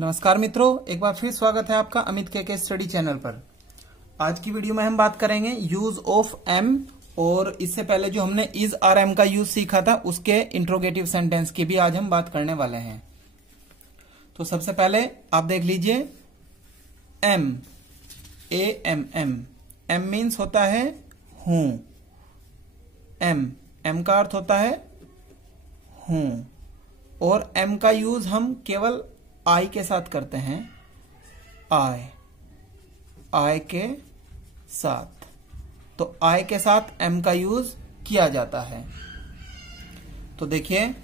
नमस्कार मित्रों, एक बार फिर स्वागत है आपका अमित के स्टडी चैनल पर। आज की वीडियो में हम बात करेंगे यूज ऑफ एम, और इससे पहले जो हमने इज और एम का यूज सीखा था उसके इंट्रोगेटिव सेंटेंस की भी आज हम बात करने वाले हैं। तो सबसे पहले आप देख लीजिए am, A M am. Am means होता है हूं। एम का अर्थ होता है हूं, और एम का यूज हम केवल आई के साथ करते हैं। आई के साथ, तो आई के साथ एम का यूज किया जाता है। तो देखिए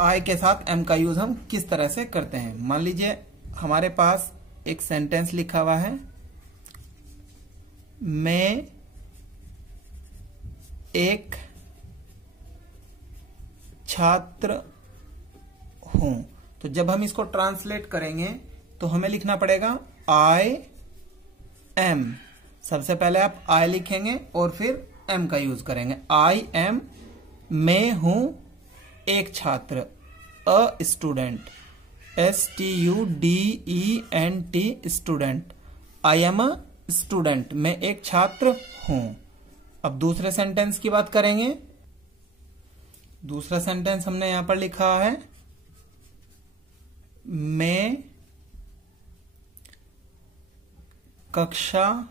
आई के साथ एम का यूज हम किस तरह से करते हैं। मान लीजिए हमारे पास एक सेंटेंस लिखा हुआ है, मैं एक छात्र हूं। तो जब हम इसको ट्रांसलेट करेंगे तो हमें लिखना पड़ेगा आई एम। सबसे पहले आप आई लिखेंगे और फिर एम का यूज करेंगे। आई एम, मैं हूं एक छात्र, अ student, STUDENT student. I am a student, मैं एक छात्र हूं। अब दूसरे सेंटेंस की बात करेंगे। दूसरा सेंटेंस हमने यहां पर लिखा है, मैं कक्षा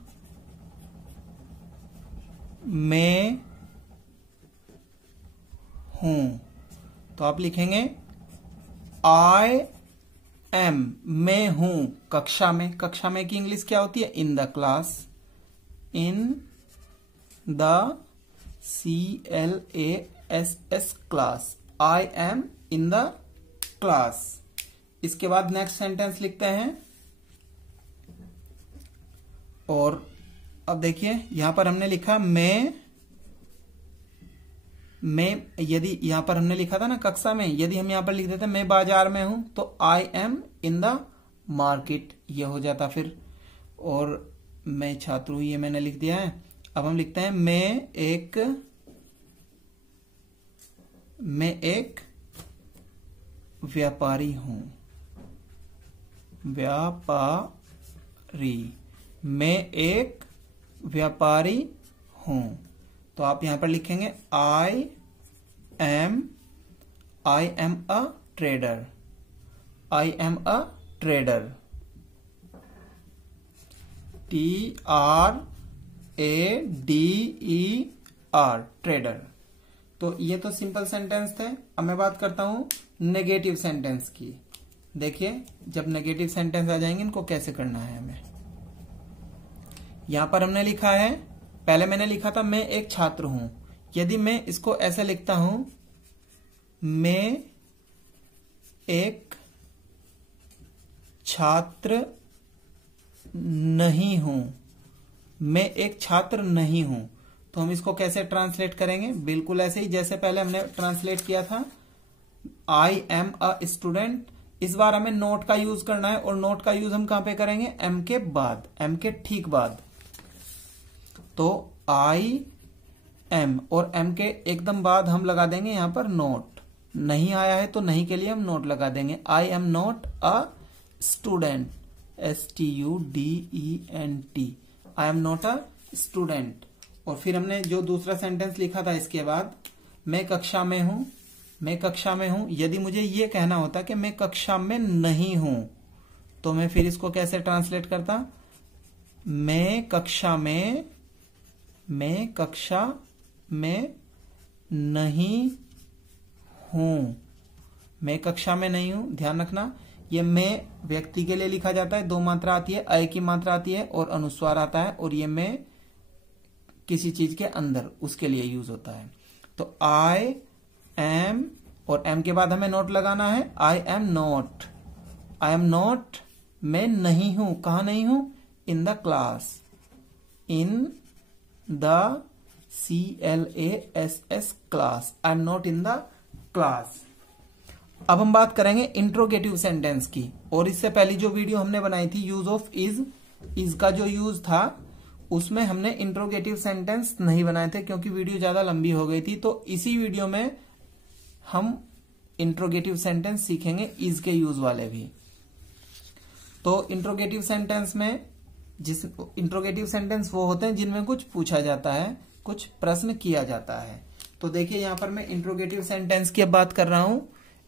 में हूं। तो आप लिखेंगे आई एम, मैं हूं कक्षा में। कक्षा में की इंग्लिश क्या होती है? In the class. In the CLASS class. I am in the class. इसके बाद नेक्स्ट सेंटेंस लिखते हैं, और अब देखिए यहां पर हमने लिखा मैं यदि यहां पर हमने लिखा था ना कक्षा में, यदि हम यहां पर लिख देते मैं बाजार में हूं तो I am in the market, ये हो जाता फिर। और मैं छात्र हूं, ये मैंने लिख दिया है। अब हम लिखते हैं मैं एक व्यापारी हूं। व्यापारी, मैं एक व्यापारी हूं। तो आप यहां पर लिखेंगे I am a trader. I am a trader. TRADER, trader. तो ये तो सिंपल सेंटेंस थे। अब मैं बात करता हूं नेगेटिव सेंटेंस की। देखिए जब नेगेटिव सेंटेंस आ जाएंगे इनको कैसे करना है हमें। यहां पर हमने लिखा है, पहले मैंने लिखा था मैं एक छात्र हूं। यदि मैं इसको ऐसे लिखता हूं, मैं एक छात्र नहीं हूं। मैं एक छात्र नहीं हूं, तो हम इसको कैसे ट्रांसलेट करेंगे? बिल्कुल ऐसे ही जैसे पहले हमने ट्रांसलेट किया था, आई एम अ स्टूडेंट। इस बार हमें नोट का यूज करना है, और नोट का यूज हम कहां पे करेंगे? एम के बाद, एम के ठीक बाद। तो आई एम और एम के एकदम बाद हम लगा देंगे यहां पर नोट। नहीं आया है तो नहीं के लिए हम नोट लगा देंगे। I am not a student, STUDENT। I am not a student. और फिर हमने जो दूसरा सेंटेंस लिखा था इसके बाद, मैं कक्षा में हूं। मैं कक्षा में हूं। यदि मुझे ये कहना होता कि मैं कक्षा में नहीं हूं, तो मैं फिर इसको कैसे ट्रांसलेट करता? मैं कक्षा में नहीं हूं। मैं कक्षा में नहीं हूं। ध्यान रखना, ये मैं व्यक्ति के लिए लिखा जाता है। दो मात्रा आती है, अय की मात्रा आती है और अनुस्वार आता है, और ये मैं किसी चीज के अंदर उसके लिए यूज होता है। तो आई एम, और एम के बाद हमें नोट लगाना है। आई एम नॉट, मैं नहीं हूं। कहा नहीं हूं? In the class. In the CLASS class. I am not in the class. अब हम बात करेंगे इंट्रोगेटिव सेंटेंस की। और इससे पहली जो वीडियो हमने बनाई थी यूज ऑफ इज का जो यूज था, उसमें हमने इंट्रोगेटिव सेंटेंस नहीं बनाए थे क्योंकि वीडियो ज्यादा लंबी हो गई थी। तो इसी वीडियो में हम इंट्रोगेटिव सेंटेंस सीखेंगे, इज के यूज वाले भी। तो इंट्रोगेटिव सेंटेंस में इंट्रोगेटिव सेंटेंस वो होते हैं जिनमें कुछ पूछा जाता है, कुछ प्रश्न किया जाता है। तो देखिए यहां पर मैं इंट्रोगेटिव सेंटेंस की बात कर रहा हूं।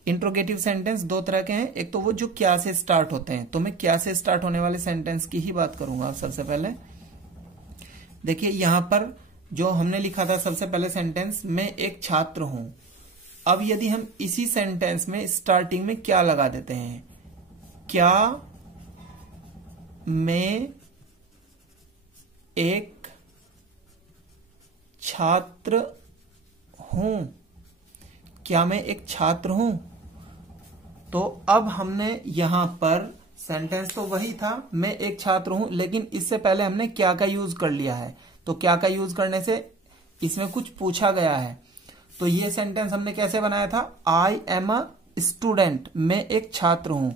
इंट्रोगेटिव सेंटेंस दो तरह के हैं, एक तो वो जो क्या से स्टार्ट होते हैं, तो मैं क्या से स्टार्ट होने वाले सेंटेंस की ही बात करूंगा सबसे पहले। देखिए यहां पर जो हमने लिखा था सबसे पहले सेंटेंस, मैं एक छात्र हूं। अब यदि हम इसी सेंटेंस में स्टार्टिंग में क्या लगा देते हैं, क्या मैं एक छात्र हूं, क्या मैं एक छात्र हूं, तो अब हमने यहां पर सेंटेंस तो वही था, मैं एक छात्र हूं, लेकिन इससे पहले हमने क्या का यूज कर लिया है। तो क्या का यूज करने से इसमें कुछ पूछा गया है। तो ये सेंटेंस हमने कैसे बनाया था, आई एम अ स्टूडेंट, मैं एक छात्र हूं।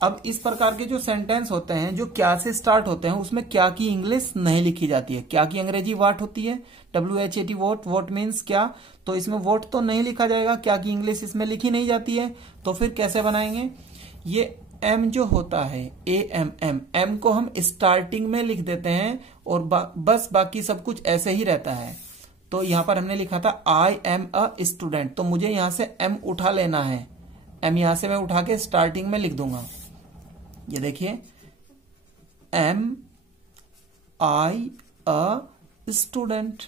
अब इस प्रकार के जो सेंटेंस होते हैं जो क्या से स्टार्ट होते हैं, उसमें क्या की इंग्लिश नहीं लिखी जाती है। क्या की अंग्रेजी व्हाट होती है, WHAT वोट, वोट मीन्स क्या, तो इसमें वोट तो नहीं लिखा जाएगा, क्या की इंग्लिश इसमें लिखी नहीं जाती है। तो फिर कैसे बनाएंगे, ये एम जो होता है AMM, एम को हम स्टार्टिंग में लिख देते हैं और बस बाकी सब कुछ ऐसे ही रहता है। तो यहां पर हमने लिखा था आई एम अ स्टूडेंट, तो मुझे यहां से एम उठा लेना है, एम यहां से मैं उठा के स्टार्टिंग में लिख दूंगा। ये देखिए am I a student,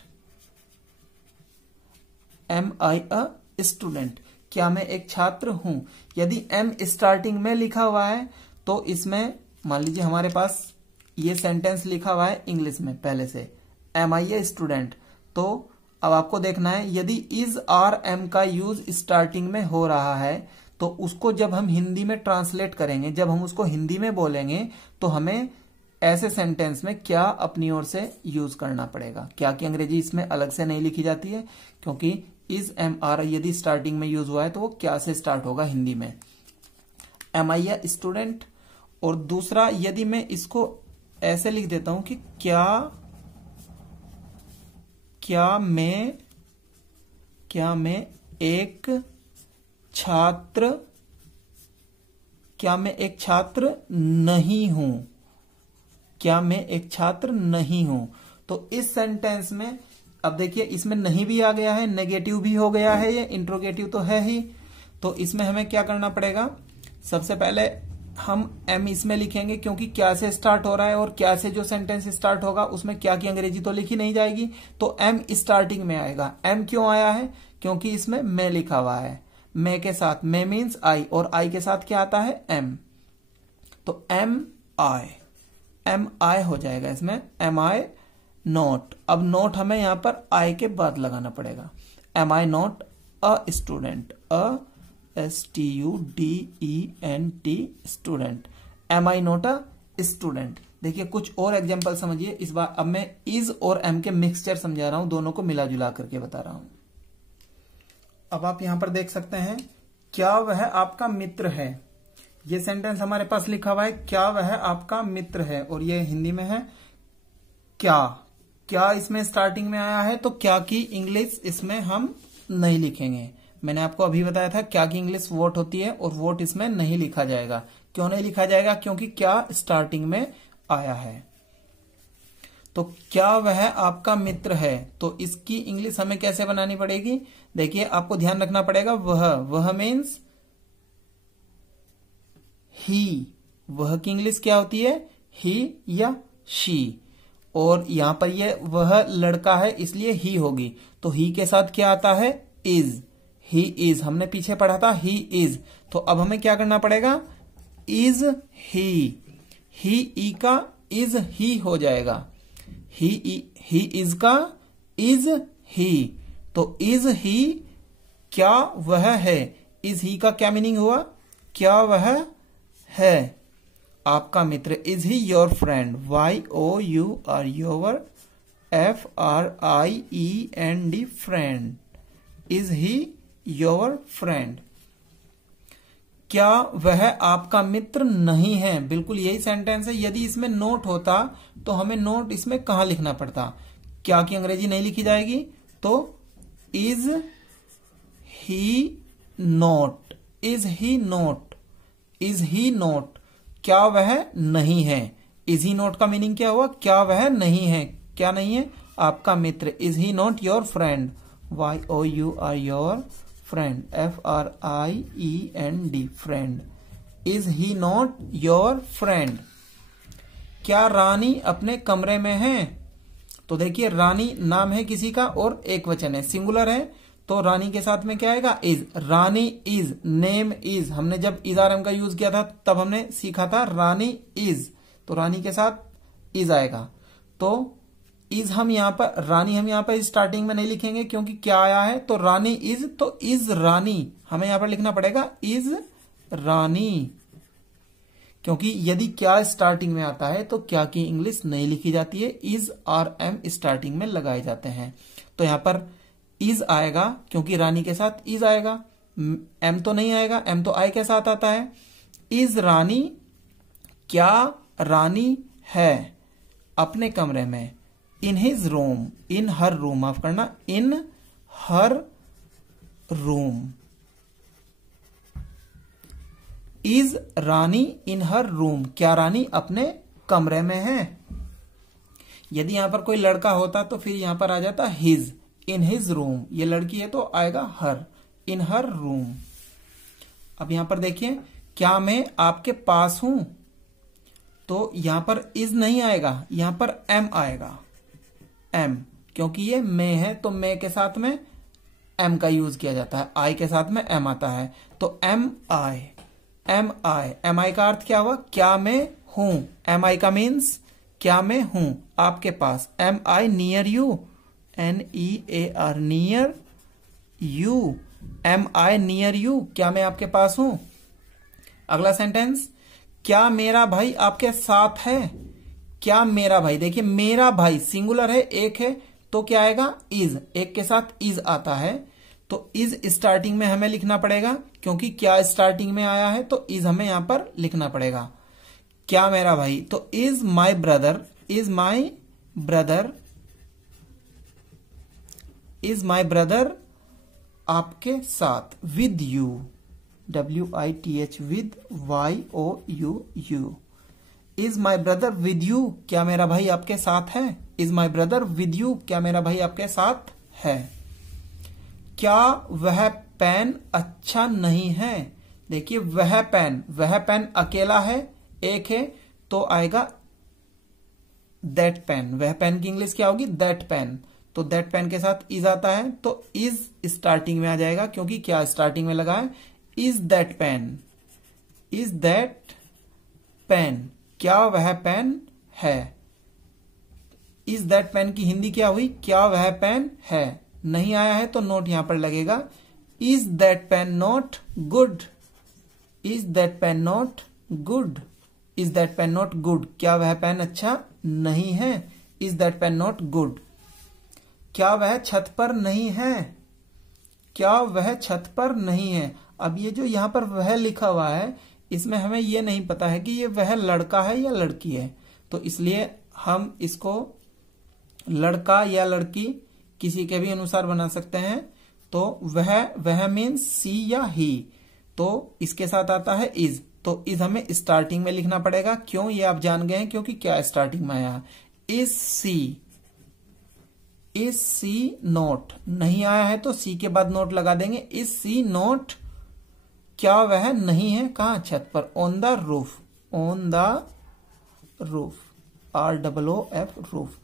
am I a student, क्या मैं एक छात्र हूं। यदि एम स्टार्टिंग में लिखा हुआ है तो इसमें मान लीजिए हमारे पास ये सेंटेंस लिखा हुआ है इंग्लिश में पहले से, एम आई ए स्टूडेंट, तो अब आपको देखना है यदि इज आर एम का यूज स्टार्टिंग में हो रहा है तो उसको जब हम हिंदी में ट्रांसलेट करेंगे, जब हम उसको हिंदी में बोलेंगे तो हमें ऐसे सेंटेंस में क्या अपनी ओर से यूज करना पड़ेगा। क्या की अंग्रेजी इसमें अलग से नहीं लिखी जाती है, क्योंकि इज एम आर यदि स्टार्टिंग में यूज हुआ है तो वो क्या से स्टार्ट होगा हिंदी में, एम आई ए स्टूडेंट। और दूसरा यदि मैं इसको ऐसे लिख देता हूं कि क्या मैं एक छात्र नहीं हूं, क्या मैं एक छात्र नहीं हूं, तो इस सेंटेंस में अब देखिए इसमें नहीं भी आ गया है, नेगेटिव भी हो गया है, ये इंट्रोगेटिव तो है ही। तो इसमें हमें क्या करना पड़ेगा, सबसे पहले हम एम इसमें लिखेंगे क्योंकि क्या से स्टार्ट हो रहा है और क्या से जो सेंटेंस स्टार्ट होगा उसमें क्या की अंग्रेजी तो लिखी नहीं जाएगी, तो एम स्टार्टिंग में आएगा। एम क्यों आया है, क्योंकि इसमें मैं लिखा हुआ है, मैं के साथ मैं मीन्स आई, और आई के साथ क्या आता है एम, तो एम आई हो जाएगा इसमें, एम आई नॉट। अब नॉट हमें यहां पर आई के बाद लगाना पड़ेगा, am I not a student, STUDENT student, am I not a student. देखिए कुछ और एग्जांपल समझिए इस बार, अब मैं इज और एम के मिक्सचर समझा रहा हूं, दोनों को मिला जुला करके बता रहा हूं। अब आप यहां पर देख सकते हैं क्या वह आपका मित्र है, ये सेंटेंस हमारे पास लिखा हुआ है क्या वह आपका मित्र है, और ये हिंदी में है क्या इसमें स्टार्टिंग में आया है, तो क्या की इंग्लिश इसमें हम नहीं लिखेंगे। मैंने आपको अभी बताया था क्या की इंग्लिश वोट होती है और वोट इसमें नहीं लिखा जाएगा। क्यों नहीं लिखा जाएगा, क्योंकि क्या स्टार्टिंग में आया है। तो क्या वह आपका मित्र है, तो इसकी इंग्लिश हमें कैसे बनानी पड़ेगी, देखिए आपको ध्यान रखना पड़ेगा, वह मीन्स ही, वह की इंग्लिश क्या होती है, ही या शी, और यहां पर ये वह लड़का है इसलिए ही होगी, तो ही के साथ क्या आता है इज, ही इज, हमने पीछे पढ़ा था ही इज, तो अब हमें क्या करना पड़ेगा, इज ही ई का इज ही हो जाएगा, ही इज का इज ही, तो इज ही क्या वह है, इज ही का क्या मीनिंग हुआ, क्या वह है आपका मित्र, is he your friend, YOUR your FRIEND friend, is he your friend. क्या वह आपका मित्र नहीं है, बिल्कुल यही सेंटेंस है। यदि इसमें नोट होता तो हमें नोट इसमें कहां लिखना पड़ता, क्या की अंग्रेजी नहीं लिखी जाएगी, तो is he not, is he note, is he note, क्या वह नहीं है। इज ही नोट का मीनिंग क्या हुआ, क्या वह नहीं है, क्या नहीं है, आपका मित्र। Is he not your friend, YOUR your friend, FRIEND friend. Is he not your friend. क्या रानी अपने कमरे में है, तो देखिए रानी नाम है किसी का और एक वचन है, सिंगुलर है, तो रानी के साथ में क्या आएगा, is. Rani is, name is, हमने जब इज आर एम का यूज किया था तब हमने सीखा था रानी इज, तो रानी के साथ इज आएगा। तो इज हम यहां पर, रानी हम यहां पर स्टार्टिंग में नहीं लिखेंगे क्योंकि क्या आया है, तो रानी इज, तो इज रानी हमें यहां पर लिखना पड़ेगा इज रानी, क्योंकि यदि क्या स्टार्टिंग में आता है तो क्या की इंग्लिश नहीं लिखी जाती है, इज और एम स्टार्टिंग में लगाए जाते हैं। तो यहां पर इज आएगा क्योंकि रानी के साथ इज आएगा, एम तो नहीं आएगा, एम तो आई के साथ आता है। इज रानी, क्या रानी है अपने कमरे में, in his room, in her room, माफ करना, in her room. Is Rani in her room, क्या रानी अपने कमरे में है। यदि यहां पर कोई लड़का होता तो फिर यहां पर आ जाता हिज, इन हिज रूम, ये लड़की है तो आएगा हर, इन हर रूम। अब यहां पर देखिए, क्या मैं आपके पास हूं, तो यहां पर इज नहीं आएगा, यहां पर एम आएगा, एम, क्योंकि ये मैं है तो मैं के साथ में एम का यूज किया जाता है, आई के साथ में एम आता है, तो एम आई, एम आई। एम आई का अर्थ क्या हुआ, क्या मैं हूं, एम आई का मीन्स क्या मैं हूं आपके पास। Am I near you, NEAR, near you, am I near you, क्या मैं आपके पास हूं। अगला सेंटेंस, क्या मेरा भाई आपके साथ है, क्या मेरा भाई, देखिए मेरा भाई सिंगुलर है, एक है, तो क्या आएगा, इज, एक के साथ इज आता है, तो इज स्टार्टिंग में हमें लिखना पड़ेगा क्योंकि क्या स्टार्टिंग में आया है, तो इज हमें यहां पर लिखना पड़ेगा। क्या मेरा भाई, तो is my brother, is my brother, is my brother आपके साथ, with you, WITH, with YOUU। Is my brother with you, क्या मेरा भाई आपके साथ है, is my brother with you, क्या मेरा भाई आपके साथ है। क्या वह पेन अच्छा नहीं है, देखिए वह पेन अकेला है, एक है, तो आएगा दैट पेन, वह पेन की इंग्लिश क्या होगी, दैट पेन, तो दैट पेन के साथ इज आता है, तो इज स्टार्टिंग में आ जाएगा क्योंकि क्या स्टार्टिंग में लगा है, is that pain, is that pain, क्या वह पेन है। इज दैट पेन की हिंदी क्या हुई, क्या वह पेन है, नहीं आया है तो नोट यहां पर लगेगा, is that pain not good, is that pain not good, is that pain not good, क्या वह पेन अच्छा नहीं है, is that pain not good. क्या वह छत पर नहीं है, क्या वह छत पर नहीं है। अब ये जो यहां पर वह लिखा हुआ है, इसमें हमें ये नहीं पता है कि ये वह लड़का है या लड़की है, तो इसलिए हम इसको लड़का या लड़की किसी के भी अनुसार बना सकते हैं। तो वह मीन्स सी या ही, तो इसके साथ आता है इज, तो इज हमें स्टार्टिंग में लिखना पड़ेगा, क्यों ये आप जान गए हैं, क्योंकि क्या स्टार्टिंग में आया। इज सी नोट, नहीं आया है तो सी के बाद नोट लगा देंगे, इज सी नोट, क्या वह नहीं है कहां, छत पर, on the roof, on the roof, ROOF, roof.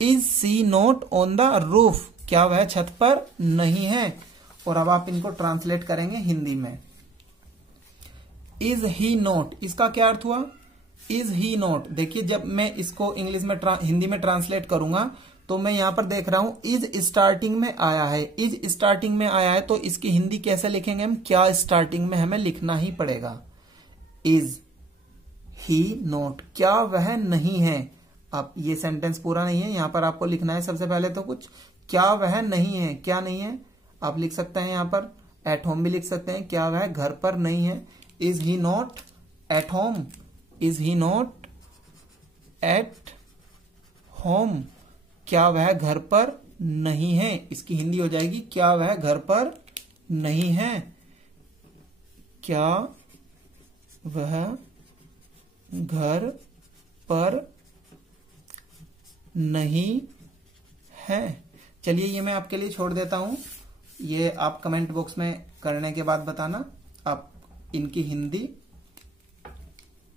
Is she not on the roof, क्या वह छत पर नहीं है। और अब आप इनको ट्रांसलेट करेंगे हिंदी में। इज ही नोट, इसका क्या अर्थ हुआ, इज ही नोट, देखिए जब मैं इसको इंग्लिश में हिंदी में ट्रांसलेट करूंगा तो मैं यहां पर देख रहा हूं इज स्टार्टिंग में आया है, इज स्टार्टिंग में आया है, तो इसकी हिंदी कैसे लिखेंगे हम, क्या स्टार्टिंग में हमें लिखना ही पड़ेगा, इज ही नोट, क्या वह नहीं है। अब ये सेंटेंस पूरा नहीं है, यहां पर आपको लिखना है सबसे पहले तो कुछ, क्या वह नहीं है, क्या नहीं है, आप लिख सकते हैं यहां पर एट होम भी लिख सकते हैं, क्या वह घर पर नहीं है, is he not at home, is he not at home, क्या वह घर पर नहीं है, इसकी हिंदी हो जाएगी क्या वह घर पर नहीं है। क्या वह घर पर नहीं है। चलिए ये मैं आपके लिए छोड़ देता हूं, ये आप कमेंट बॉक्स में करने के बाद बताना। आप इनकी हिंदी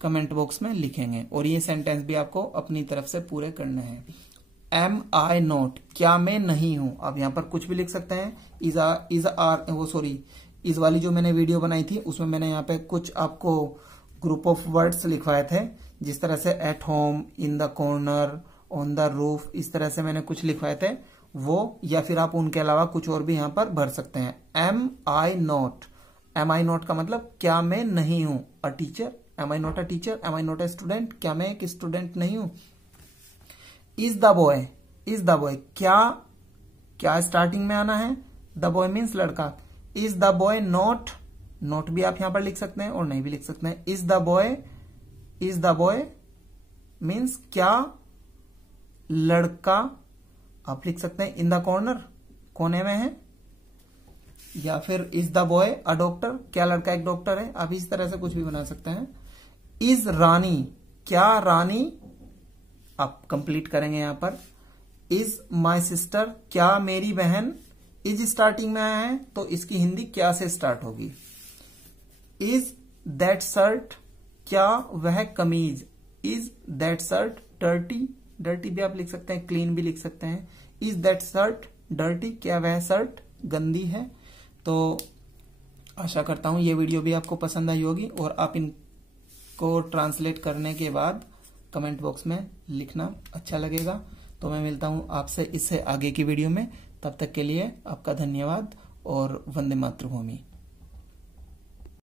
कमेंट बॉक्स में लिखेंगे और ये सेंटेंस भी आपको अपनी तरफ से पूरे करने हैं। एम आई नॉट, क्या मैं नहीं हूं। आप यहां पर कुछ भी लिख सकते हैं। इस वाली जो मैंने वीडियो बनाई थी उसमें मैंने यहाँ पे कुछ आपको ग्रुप ऑफ वर्ड्स लिखवाए थे, जिस तरह से at home, in the corner, on the roof, इस तरह से मैंने कुछ लिखवाए थे वो, या फिर आप उनके अलावा कुछ और भी यहां पर भर सकते हैं। Am I not, am I not का मतलब क्या मैं नहीं हूं a teacher. Am I not a teacher, am I not a student, क्या मैं एक स्टूडेंट नहीं हूं। Is the boy, is the boy, क्या क्या स्टार्टिंग में आना है। द बॉय मीन्स लड़का। Is the boy not, not भी आप यहां पर लिख सकते हैं और नहीं भी लिख सकते हैं। इज द बॉय मीन्स क्या लड़का आप लिख सकते हैं इन द कॉर्नर, कोने में है। या फिर is the boy a doctor, क्या लड़का एक डॉक्टर है। आप इस तरह से कुछ भी बना सकते हैं। इज रानी, क्या रानी आप कंप्लीट करेंगे यहां पर। इज माई सिस्टर, क्या मेरी बहन। इज स्टार्टिंग में आया है तो इसकी हिंदी क्या से स्टार्ट होगी। इज दैट शर्ट, क्या वह कमीज। Is that shirt dirty, dirty भी आप लिख सकते हैं, क्लीन भी लिख सकते हैं। इज दैट शर्ट डर्टी, क्या वह शर्ट गंदी है। तो आशा करता हूं ये वीडियो भी आपको पसंद आई होगी और आप इनको ट्रांसलेट करने के बाद कमेंट बॉक्स में लिखना अच्छा लगेगा। तो मैं मिलता हूं आपसे इससे आगे की वीडियो में, तब तक के लिए आपका धन्यवाद और वंदे मातृभूमि।